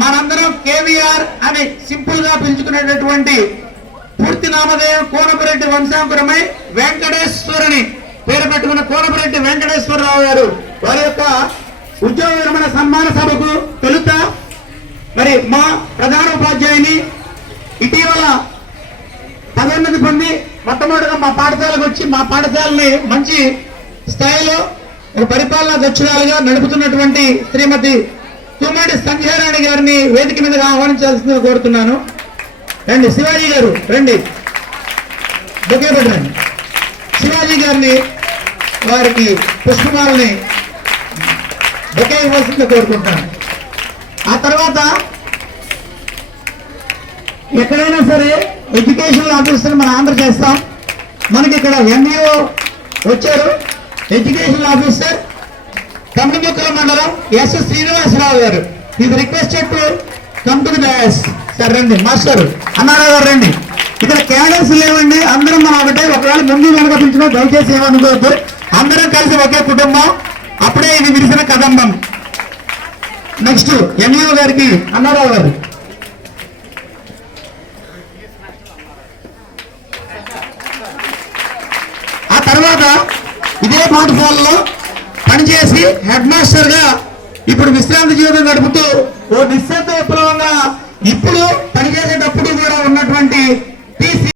మనందరం కేవీఆర్ అని సింపుల్ గా పిలుచుకునేటటువంటి పూర్తి నామధేయం కోనపరెడ్డి వంశాంకురమై వెంకటేశ్వరుని పేరు పెట్టుకున్న కోనపరెడ్డి వెంకటేశ్వరరావు గారు వారి యొక్క ఉద్యోగ విరమణ సన్మాన సభకు తొలుత మరి మా ప్రధాన ఉపాధ్యాయుని ఇటీవల పదోన్నతి పొంది మొట్టమొదటిగా మా పాఠశాలకు వచ్చి మా పాఠశాలని మంచి స్థాయిలో పరిపాలనా దక్షురాలుగా నడుపుతున్నటువంటి శ్రీమతి తుమ్మడి సంధ్యారాణి గారిని వేదిక మీదగా ఆహ్వానించాల్సిందిగా కోరుతున్నాను. రండి శివాజీ గారు, రండి బొకే పెట్టండి. శివాజీ గారిని వారికి పుష్పమాలని బొకే ఇవ్వాల్సిందిగా కోరుకుంటాను. ఆ తర్వాత ఎక్కడైనా సరే ఎడ్యుకేషనల్ ఆఫీసర్ మన ఆంధ్ర చేస్తాం. మనకి ఇక్కడ ఎంఈఓ వచ్చారు, ఎడ్యుకేషనల్ ఆఫీసర్ కంపిముక్కల మండలం ఎస్ శ్రీనివాసరావు గారు. ఇది requested to come to the dais. Sir రండి, మాస్టర్ అన్నారావు గారు రండి. ఇక్కడ క్యాడర్స్ లేవండి, అందరం మనం ఒకటే. ఒకవేళ ముందు వెనక పిలిచినా దయచేసి ఏమనుకోవద్దు. అందరం కలిసి ఒకే కుటుంబం, అప్పుడే ఇది విరిసిన కదంబం. నెక్స్ట్ ఎంఈఓ గారికి అన్నారావు గారు. ఆ తర్వాత ఇదే పాఠశాలలో పనిచేసి హెడ్ మాస్టర్ గా ఇప్పుడు విశ్రాంతి జీవితం గడుపుతూ ఓ నిశ్శబ్ద విప్లవంగా ఇప్పుడు పనిచేసేటప్పుడు కూడా ఉన్నటువంటి